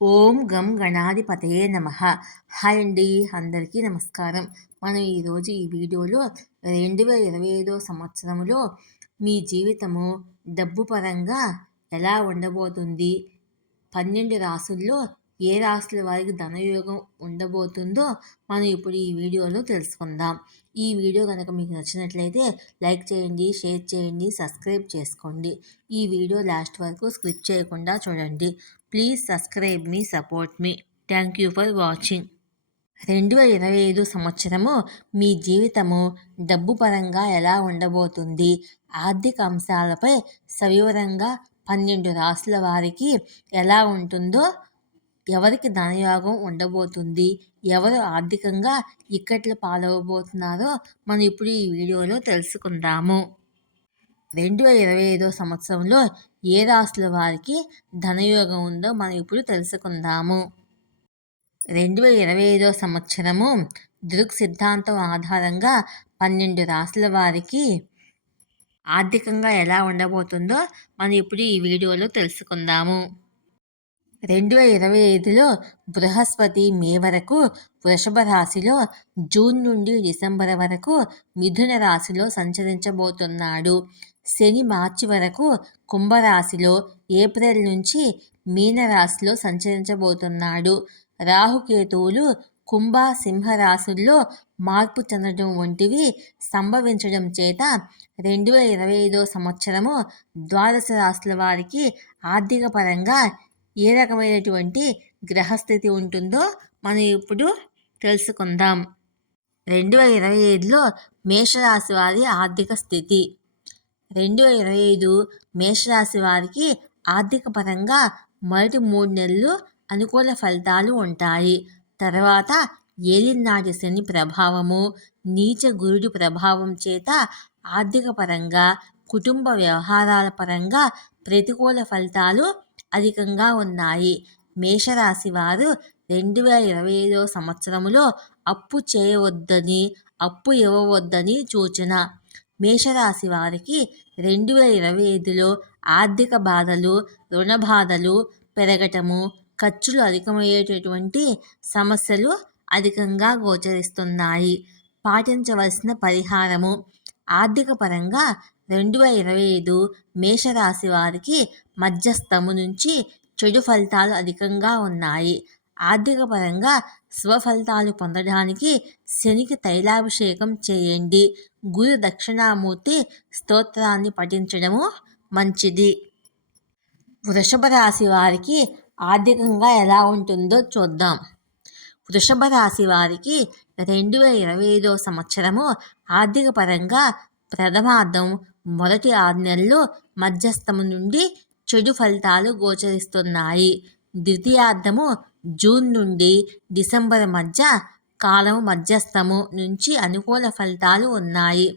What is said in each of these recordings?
ఓం గం గణాధిపతయే నమ. హాయ్ అండి అందరికీ నమస్కారం. మనం ఈరోజు ఈ వీడియోలో రెండు వేల ఇరవై ఐదో సంవత్సరంలో మీ జీవితము డబ్బు పరంగా ఎలా ఉండబోతుంది? పన్నెండు రాసుల్లో ఏ రాశుల వారికి ధనయోగం ఉండబోతుందో మనం ఇప్పుడు ఈ వీడియోలో తెలుసుకుందాం. ఈ వీడియో కనుక మీకు నచ్చినట్లయితే లైక్ చేయండి షేర్ చేయండి సబ్స్క్రైబ్ చేసుకోండి. ఈ వీడియో లాస్ట్ వరకు స్క్రిప్ చేయకుండా చూడండి. Please subscribe me support me. Thank you for watching. రెండు వేల ఇరవై ఐదు సంవత్సరము మీ జీవితము డబ్బు పరంగా ఎలా ఉండబోతుంది? ఆర్థిక అంశాలపై సవివరంగా పన్నెండు రాసుల వారికి ఎలా ఉంటుందో ఎవరికి ధనయోగం ఉండబోతుంది? ఎవరు ఆర్థికంగా ఇక్కట్లు పాలవబోతున్నారో మనం ఇప్పుడు ఈ వీడియోలో తెలుసుకుందాము. రెండు వేల ఇరవై ఐదో సంవత్సరంలో ఏ రాశుల వారికి ధనయోగం ఉందో మనం ఇప్పుడు తెలుసుకుందాము. రెండు వేల ఇరవై ఐదో సంవత్సరము దృక్ సిద్ధాంతం ఆధారంగా పన్నెండు రాశుల వారికి ఆర్థికంగా ఎలా ఉండబోతుందో మనం ఇప్పుడు ఈ వీడియోలో తెలుసుకుందాము. రెండు వేల ఇరవై ఐదులో బృహస్పతి మే వరకు వృషభ రాశిలో జూన్ నుండి డిసెంబర్ వరకు మిథున రాశిలో సంచరించబోతున్నాడు. శని మార్చి వరకు కుంభరాశిలో ఏప్రిల్ నుంచి మీనరాశిలో సంచరించబోతున్నాడు. రాహుకేతువులు కుంభ సింహరాశుల్లో మార్పు చెందడం వంటివి సంభవించడం చేత రెండు వేల ఇరవై ఐదో సంవత్సరము ద్వాదశ రాశుల వారికి ఆర్థిక పరంగా ఏ రకమైనటువంటి గ్రహస్థితి ఉంటుందో మనం ఇప్పుడు తెలుసుకుందాం. రెండు వేల ఇరవై ఐదులో మేషరాశి వారి ఆర్థిక స్థితి. రెండు వేల ఇరవై ఐదు మేషరాశి వారికి ఆర్థిక పరంగా మొదటి మూడు నెలలు అనుకూల ఫలితాలు ఉంటాయి. తర్వాత ఏలినాటి శని ప్రభావము నీచ గురుడి ప్రభావం చేత ఆర్థిక పరంగా కుటుంబ వ్యవహారాల పరంగా ప్రతికూల ఫలితాలు అధికంగా ఉన్నాయి. మేషరాశి వారు రెండు వేల ఇరవై ఐదో సంవత్సరంలో అప్పు చేయవద్దని అప్పు ఇవ్వవద్దని సూచన. మేషరాశి వారికి రెండు వేల ఇరవై ఐదులో ఆర్థిక బాధలు రుణ బాధలు పెరగటము ఖర్చులు అధికమయ్యేటటువంటి సమస్యలు అధికంగా గోచరిస్తున్నాయి. పాటించవలసిన పరిహారము ఆర్థిక పరంగా రెండు వేల ఇరవై ఐదు మేషరాశి వారికి మధ్యస్థము నుంచి చెడు ఫలితాలు అధికంగా ఉన్నాయి. ఆర్థికపరంగా స్వఫలితాలు పొందడానికి శనికి తైలాభిషేకం చేయండి. గురు దక్షిణామూర్తి స్తోత్రాన్ని పఠించడము మంచిది. వృషభ రాశి వారికి ఆర్థికంగా ఎలా ఉంటుందో చూద్దాం. వృషభ రాశి వారికి రెండు వేల ఇరవై ఐదో సంవత్సరము ఆర్థిక పరంగా ప్రథమార్థం మొదటి ఆరు నెలలు మధ్యస్థము నుండి చెడు ఫలితాలు గోచరిస్తున్నాయి. ద్వితీయార్థము జూన్ నుండి డిసెంబర్ మధ్య కాలం మధ్యస్థము నుంచి అనుకూల ఫలితాలు ఉన్నాయి.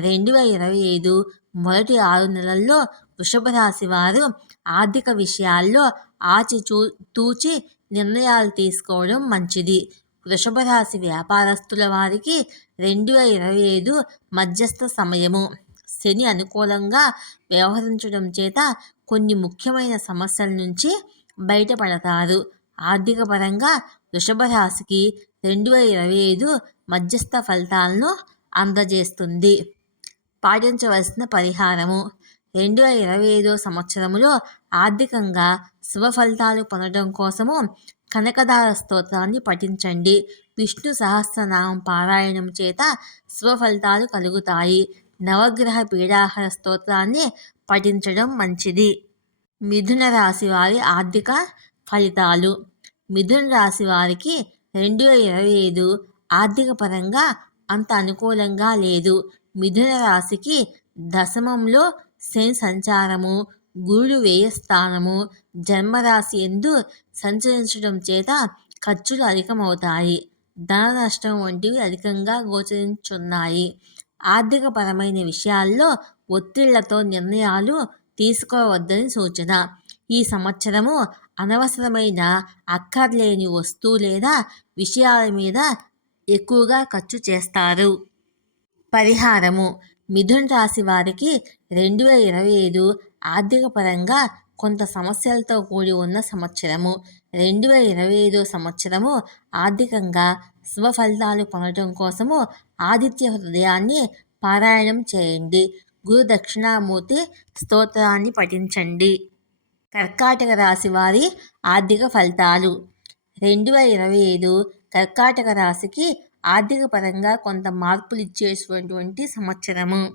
రెండు వేల ఇరవై ఐదు మొదటి ఆరు నెలల్లో వృషభ రాశి వారు ఆర్థిక విషయాల్లో ఆచి చూ తూచి నిర్ణయాలు తీసుకోవడం మంచిది. వృషభ రాశి వ్యాపారస్తుల వారికి రెండు వేల ఇరవై ఐదు మధ్యస్థ సమయము. శని అనుకూలంగా వ్యవహరించడం చేత కొన్ని ముఖ్యమైన సమస్యల నుంచి బయటపడతారు. ఆర్థిక పరంగా వృషభ రాశికి రెండు వేల ఇరవై ఐదు మధ్యస్థ ఫలితాలను అందజేస్తుంది. పాటించవలసిన పరిహారము. రెండు వేల ఇరవై ఐదో సంవత్సరంలో ఆర్థికంగా శుభ ఫలితాలు పొందడం కోసము కనకదార స్తోత్రాన్ని పఠించండి. విష్ణు సహస్రనామం పారాయణం చేత శుభ ఫలితాలు కలుగుతాయి. నవగ్రహ పీడాహార స్తోత్రాన్ని పఠించడం మంచిది. మిథున రాశి వారి ఆర్థిక ఫలితాలు. మిథున రాశి వారికి రెండు వేల ఇరవై ఐదు ఆర్థిక పరంగా అంత అనుకూలంగా లేదు. మిథున రాశికి దశమంలో శని సంచారము గురుడు వ్యయ స్థానము జన్మరాశి ఎందు సంచరించడం చేత ఖర్చులు అధికమవుతాయి. ధన నష్టం వంటివి అధికంగా గోచరించున్నాయి. ఆర్థికపరమైన విషయాల్లో ఒత్తిళ్ళతో నిర్ణయాలు తీసుకోవద్దని సూచన. ఈ సంవత్సరము అనవసరమైన అక్కర్లేని వస్తువు లేదా విషయాల మీద ఎక్కువగా ఖర్చు చేస్తారు. పరిహారము. మిథున్ రాశి వారికి రెండు వేల ఇరవై ఐదు ఆర్థిక పరంగా కొంత సమస్యలతో కూడి ఉన్న సంవత్సరము. రెండు వేల ఇరవై ఐదో సంవత్సరము ఆర్థికంగా శుభ ఫలితాలు పొందడం కోసము ఆదిత్య హృదయాన్ని పారాయణం చేయండి. గురు దక్షిణామూర్తి స్తోత్రాన్ని పఠించండి. కర్కాటక రాశి వారి ఆర్థిక ఫలితాలు. రెండు వేల ఇరవై ఐదు కర్కాటక రాశికి ఆర్థిక పరంగా కొంత మార్పులు ఇచ్చేసినటువంటి సంవత్సరము.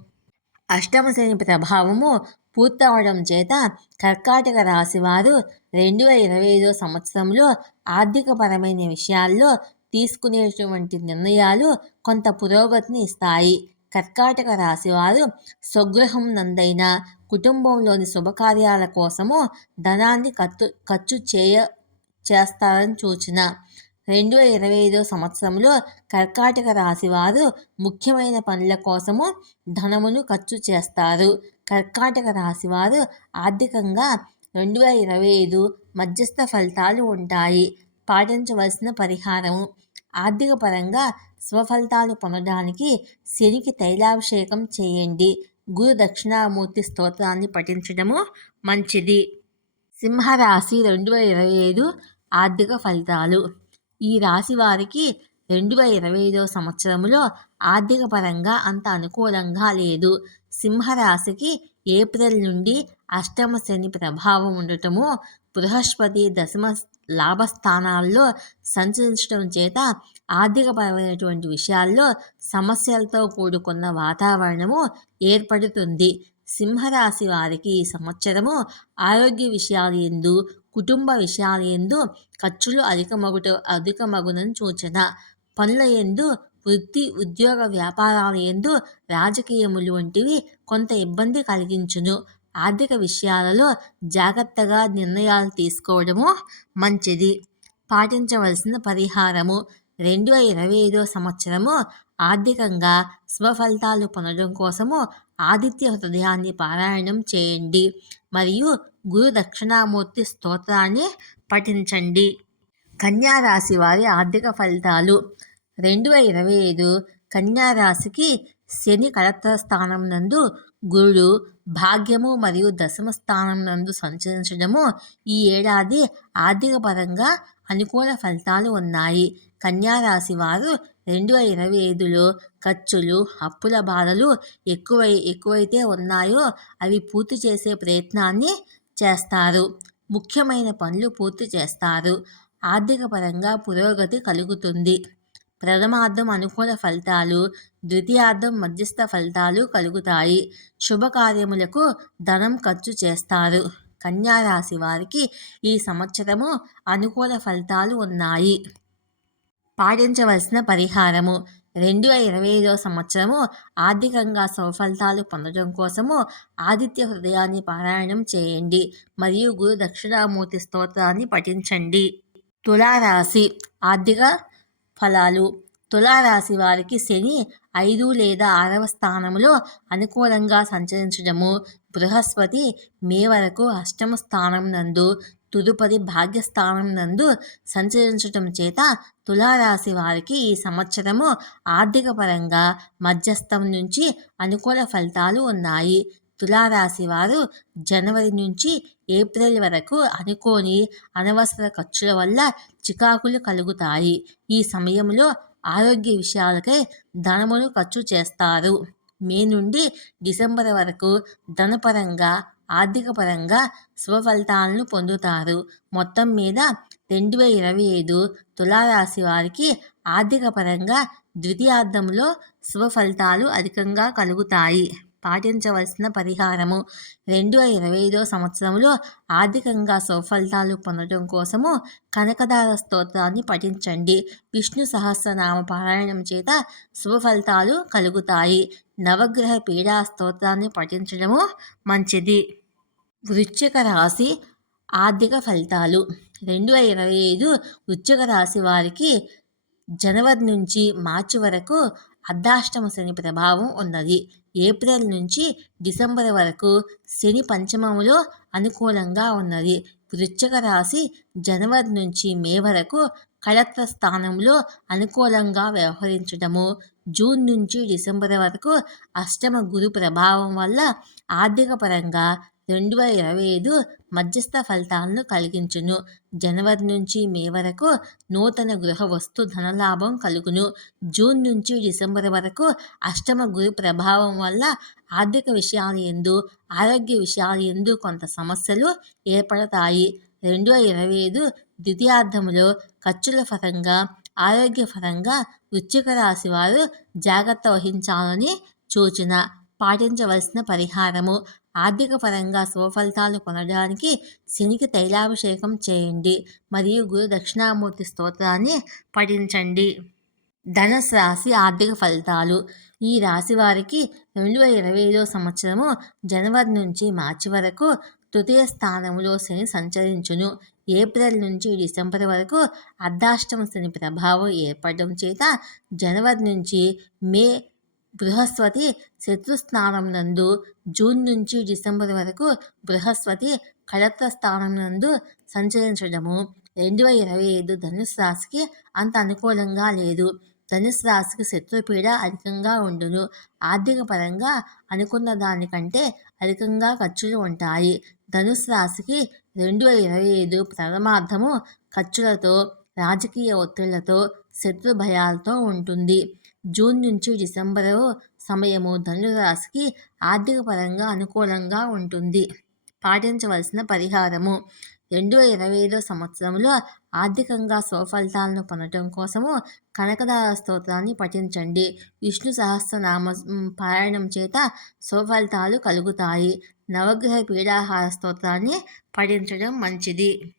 అష్టమ శని ప్రభావము పూర్తవడం చేత కర్కాటక రాశి వారు రెండు వేల ఇరవై ఐదో సంవత్సరంలో ఆర్థికపరమైన విషయాల్లో తీసుకునేటువంటి నిర్ణయాలు కొంత పురోగతిని ఇస్తాయి. కర్కాటక రాశివారు స్వగృహం నందైన కుటుంబంలోని శుభకార్యాల కోసము ధనాన్ని ఖర్చు ఖర్చు చేయ చేస్తారని సూచన. రెండు వేల ఇరవై ఐదో సంవత్సరంలో కర్కాటక రాశి వారు ముఖ్యమైన పనుల కోసము ధనమును ఖర్చు చేస్తారు. కర్కాటక రాశి వారు ఆర్థికంగా రెండు వేల ఇరవై ఐదు మధ్యస్థ ఫలితాలు ఉంటాయి. పాటించవలసిన పరిహారము ఆర్థిక పరంగా స్వఫలితాలు పొందడానికి శనికి తైలాభిషేకం చేయండి. గురు దక్షిణామూర్తి స్తోత్రాన్ని పఠించడము మంచిది. సింహరాశి రెండు వేల ఇరవై ఐదు ఆర్థిక ఫలితాలు. ఈ రాశి వారికి రెండు వేల ఇరవై ఐదవ సంవత్సరంలో ఆర్థిక పరంగా అంత అనుకూలంగా లేదు. సింహరాశికి ఏప్రిల్ నుండి అష్టమ శని ప్రభావం ఉండటము బృహస్పతి దశమ లాభస్థానాల్లో సంచరించడం చేత ఆర్థికపరమైనటువంటి విషయాల్లో సమస్యలతో కూడుకున్న వాతావరణము ఏర్పడుతుంది. సింహరాశి వారికి ఈ సంవత్సరము ఆరోగ్య విషయాలు ఎందు కుటుంబ విషయాలు ఎందు ఖర్చులు అధికమగుట అధికమగునని సూచన. పనుల ఎందు వృత్తి ఉద్యోగ వ్యాపారాల ఎందు రాజకీయములు వంటివి కొంత ఇబ్బంది కలిగించును. ఆర్థిక విషయాలలో జాగ్రత్తగా నిర్ణయాలు తీసుకోవడము మంచిది. పాటించవలసిన పరిహారము. రెండు వేల ఇరవై ఐదో సంవత్సరము ఆర్థికంగా స్వఫలితాలు పొందడం కోసము ఆదిత్య హృదయాన్ని పారాయణం చేయండి. మరియు గురు దక్షిణామూర్తి స్తోత్రాన్ని పఠించండి. కన్యారాశి వారి ఆర్థిక ఫలితాలు. రెండు వేల ఇరవై ఐదు కన్యారాశికి శని కలత్ర స్థానం నందు గురుడు భాగ్యము మరియు దశమ స్థానం నందు సంచరించడము ఈ ఏడాది ఆర్థిక పరంగా అనుకూల ఫలితాలు ఉన్నాయి. కన్యారాశి వారు రెండు వేల ఇరవై ఐదులో ఖర్చులు అప్పుల బాధలు ఎక్కువై ఎక్కువైతే ఉన్నాయో అవి పూర్తి చేసే ప్రయత్నాన్ని చేస్తారు. ముఖ్యమైన పనులు పూర్తి చేస్తారు. ఆర్థిక పరంగా పురోగతి కలుగుతుంది. ప్రథమార్థం అనుకూల ఫలితాలు ద్వితీయార్థం మధ్యస్థ ఫలితాలు కలుగుతాయి. శుభకార్యములకు ధనం ఖర్చు చేస్తారు. కన్యారాశి వారికి ఈ సంవత్సరము అనుకూల ఫలితాలు ఉన్నాయి. పాటించవలసిన పరిహారము. రెండు వేల ఇరవై ఐదవ సంవత్సరము ఆర్థికంగా సౌఫలితాలు పొందడం కోసము ఆదిత్య హృదయాన్ని పారాయణం చేయండి. మరియు గురు దక్షిణామూర్తి స్తోత్రాన్ని పఠించండి. తులారాశి ఆర్థిక ఫలాలు. తులారాశి వారికి శని ఐదు లేదా ఆరవ స్థానంలో అనుకూలంగా సంచరించడము బృహస్పతి మే వరకు అష్టమ స్థానం నందు తదుపరి భాగ్యస్థానం నందు సంచరించటం చేత తులారాశి వారికి ఈ సంవత్సరము ఆర్థికపరంగా మధ్యస్థం నుంచి అనుకూల ఫలితాలు ఉన్నాయి. తులారాశి వారు జనవరి నుంచి ఏప్రిల్ వరకు అనుకోని అనవసర ఖర్చుల వల్ల చికాకులు కలుగుతాయి. ఈ సమయంలో ఆరోగ్య విషయాలకై ధనమును ఖర్చు చేస్తారు. మే నుండి డిసెంబర్ వరకు ధనపరంగా ఆర్థిక పరంగా స్వఫలితాలను పొందుతారు. మొత్తం మీద రెండు వేల ఇరవై ఐదు తులారాశి వారికి ఆర్థిక పరంగా ద్వితీయార్థంలో స్వఫలితాలు అధికంగా కలుగుతాయి. పాటించవలసిన పరిహారము. రెండు వేల ఇరవై ఐదో సంవత్సరంలో ఆర్థికంగా సుఫలితాలు పొందడం కోసము కనకదార స్తోత్రాన్ని పఠించండి. విష్ణు సహస్రనామ పారాయణం చేత శుభఫలితాలు కలుగుతాయి. నవగ్రహ పీడా స్తోత్రాన్ని పఠించడము మంచిది. వృశ్చిక రాశి ఆర్థిక ఫలితాలు. రెండు వేల ఇరవై ఐదు వృశ్చిక రాశి వారికి జనవరి నుంచి మార్చి వరకు అర్ధాష్టమ శని ప్రభావం ఉన్నది. ఏప్రిల్ నుంచి డిసెంబర్ వరకు శని పంచమములో అనుకూలంగా ఉన్నది. వృశ్చిక రాశి జనవరి నుంచి మే వరకు కళత్ర స్థానంలో అనుకూలంగా వ్యవహరించడము. జూన్ నుంచి డిసెంబర్ వరకు అష్టమ గురు ప్రభావం వల్ల ఆర్థిక పరంగా రెండు వేల ఇరవై ఐదు మధ్యస్థ ఫలితాలను కలిగించును. జనవరి నుంచి మే వరకు నూతన గృహ వస్తు ధనలాభం కలుగును. జూన్ నుంచి డిసెంబర్ వరకు అష్టమ గురు ప్రభావం వల్ల ఆర్థిక విషయాలు ఎందు ఆరోగ్య విషయాలు ఎందు కొంత సమస్యలు ఏర్పడతాయి. రెండు వేల ఇరవై ఐదు ద్వితీయార్థములో ఖర్చుల పరంగా ఆరోగ్యపరంగా వృశ్చిక రాశి వారు జాగ్రత్త వహించాలని సూచన. పాటించవలసిన పరిహారము ఆర్థిక పరంగా శుభఫలితాలు కొనడానికి శనికి తైలాభిషేకం చేయండి. మరియు గురు దక్షిణామూర్తి స్తోత్రాన్ని పఠించండి. ధనస్ రాశి ఆర్థిక ఫలితాలు. ఈ రాశి వారికి రెండు వేల ఇరవై ఐదో సంవత్సరము జనవరి నుంచి మార్చి వరకు తృతీయ స్థానంలో శని సంచరించును. ఏప్రిల్ నుంచి డిసెంబర్ వరకు అర్ధాష్టమ శని ప్రభావం ఏర్పడడం చేత జనవరి నుంచి మే బృహస్పతి శత్రుస్థానం నందు జూన్ నుంచి డిసెంబర్ వరకు బృహస్పతి కళత్ర స్థానం నందు సంచరించడము. రెండు వేల ఇరవై ఐదు ధనుసు రాశికి అంత అనుకూలంగా లేదు. ధనుసు రాశికి శత్రుపీడ అధికంగా ఉండును. ఆర్థిక పరంగా అనుకున్న దానికంటే అధికంగా ఖర్చులు ఉంటాయి. ధనుసు రాశికి రెండు వేల ఇరవై ఐదు ప్రథమార్థము ఖర్చులతో రాజకీయ ఒత్తిళ్ళతో శత్రు భయాలతో ఉంటుంది. జూన్ నుంచి డిసెంబరు సమయము ధనురాశికి ఆర్థికపరంగా అనుకూలంగా ఉంటుంది. పాటించవలసిన పరిహారము. రెండు వేల ఇరవై ఐదో సంవత్సరంలో ఆర్థికంగా స్వఫలితాలను పొందడం కోసము కనకదార స్తోత్రాన్ని పఠించండి. విష్ణు సహస్రనామ పారాయణం చేత స్వఫలితాలు కలుగుతాయి. నవగ్రహ పీడాహార స్తోత్రాన్ని పఠించడం మంచిది.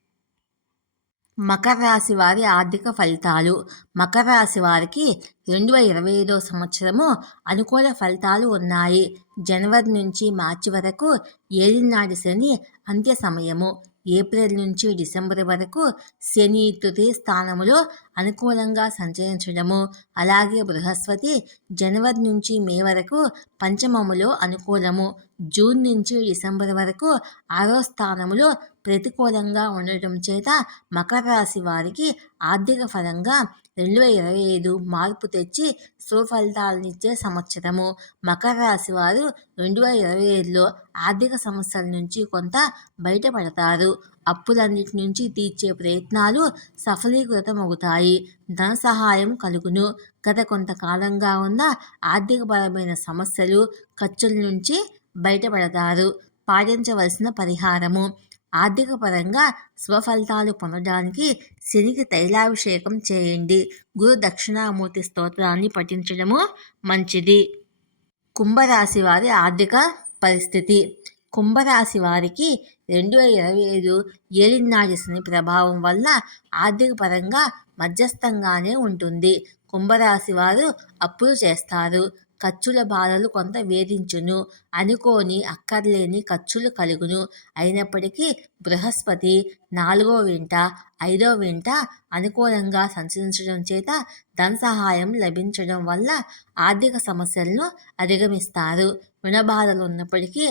మకర రాశి వారి ఆర్థిక ఫలితాలు. మకర రాశి వారికి రెండు వేల ఇరవై ఐదో సంవత్సరము అనుకూల ఫలితాలు ఉన్నాయి. జనవరి నుంచి మార్చి వరకు ఏలినాటి శని అంత్య సమయము. ఏప్రిల్ నుంచి డిసెంబర్ వరకు శని తుది స్థానంలో అనుకూలంగా సంచరించడము. అలాగే బృహస్పతి జనవరి నుంచి మే వరకు పంచమములో అనుకూలము. జూన్ నుంచి డిసెంబర్ వరకు ఆరో స్థానములో ప్రతికూలంగా ఉండటం చేత మకర రాశి వారికి ఆర్థిక పరంగా రెండు వేల ఇరవై ఐదు మార్పు తెచ్చి సుఫలితాలనిచ్చే సంవత్సరము. మకర రాశి వారు రెండు వేల ఇరవై ఐదులో ఆర్థిక సమస్యల నుంచి కొంత బయటపడతారు. అప్పులన్నిటి నుంచి తీర్చే ప్రయత్నాలు సఫలీకృతమవుతాయి. ధన సహాయం కలుగును. గత కొంతకాలంగా ఉన్న ఆర్థికపరమైన సమస్యలు ఖర్చుల నుంచి బయటపడతారు. పాటించవలసిన పరిహారము. ఆర్థిక పరంగా స్వఫలితాలు పొందడానికి శనికి తైలాభిషేకం చేయండి. గురు దక్షిణామూర్తి స్తోత్రాన్ని పఠించడము మంచిది. కుంభరాశి వారి ఆర్థిక పరిస్థితి. కుంభరాశి వారికి రెండు వేల ఇరవై ఐదు ఏలినాటి శని ప్రభావం వల్ల ఆర్థిక పరంగా మధ్యస్థంగానే ఉంటుంది. కుంభరాశి వారు అప్పులు చేస్తారు. ఖర్చుల బాధలు కొంత వేధించును. అనుకోని అక్కర్లేని ఖర్చులు కలుగును. అయినప్పటికీ బృహస్పతి నాలుగో వింట ఐదో వింట అనుకూలంగా సంచరించడం చేత ధన సహాయం లభించడం వల్ల ఆర్థిక సమస్యలను అధిగమిస్తారు. రుణబాధలు ఉన్నప్పటికీ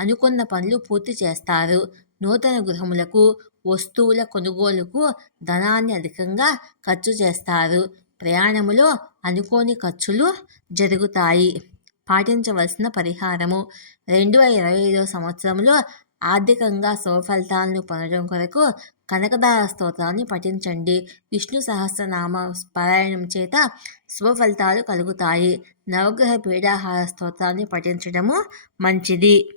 అనుకున్న పనులు పూర్తి చేస్తారు. నూతన గృహములకు వస్తువుల కొనుగోలుకు ధనాన్ని అధికంగా ఖర్చు చేస్తారు. ప్రయాణములో అనుకోని ఖర్చులు జరుగుతాయి. పాటించవలసిన పరిహారము. రెండు వేల ఇరవై ఐదో సంవత్సరంలో ఆర్థికంగా శుభఫలితాలను పొందడం కొరకు కనకదార స్తోత్రాన్ని పఠించండి. విష్ణు సహస్రనామ పారాయణం చేత శుభ కలుగుతాయి. నవగ్రహ పీడాహార స్తోత్రాన్ని పఠించడము మంచిది.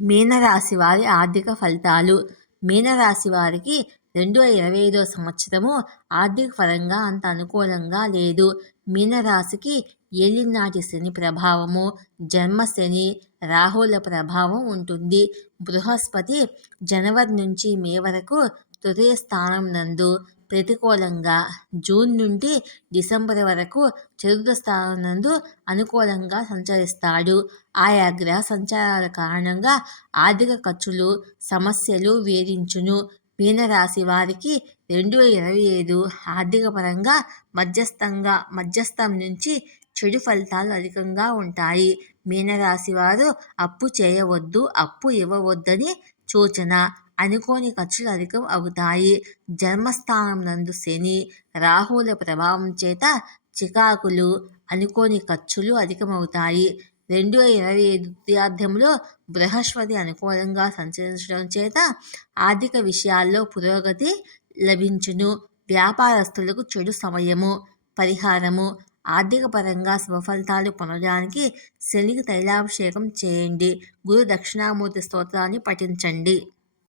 మీనరాశి వారి ఆర్థిక ఫలితాలు. మీనరాశి వారికి రెండు వేల ఇరవై ఐదో సంవత్సరము ఆర్థిక పరంగా అంత అనుకూలంగా లేదు. మీనరాశికి ఏలినాటి శని ప్రభావము జన్మశని రాహుల ప్రభావం ఉంటుంది. బృహస్పతి జనవరి నుంచి మే వరకు తృతీయ స్థానం నందు ప్రతికూలంగా జూన్ నుండి డిసెంబర్ వరకు చతుర్థ స్థానం అనుకూలంగా సంచరిస్తాడు. ఆయా గ్రహ సంచారాల కారణంగా ఆర్థిక ఖర్చులు సమస్యలు వేధించును. మీనరాశి వారికి రెండు వేల ఇరవై ఐదు ఆర్థిక పరంగా మధ్యస్థంగా మధ్యస్థం నుంచి చెడు ఫలితాలు అధికంగా ఉంటాయి. మీనరాశి వారు అప్పు చేయవద్దు అప్పు ఇవ్వవద్దని సూచన. అనుకోని ఖర్చులు అధికం అవుతాయి. జన్మస్థానం నందు శని రాహుల ప్రభావం చేత చికాకులు అనుకోని ఖర్చులు అధికమవుతాయి. రెండు వేల ఇరవై ఐదు ద్వితీయార్థంలో బృహస్పతి అనుకూలంగా సంచరించడం చేత ఆర్థిక విషయాల్లో పురోగతి లభించును. వ్యాపారస్తులకు చెడు సమయము పరిహారము ఆర్థిక పరంగా శుభ పొందడానికి శనికి తైలాభిషేకం చేయండి. గురు దక్షిణామూర్తి స్తోత్రాన్ని పఠించండి.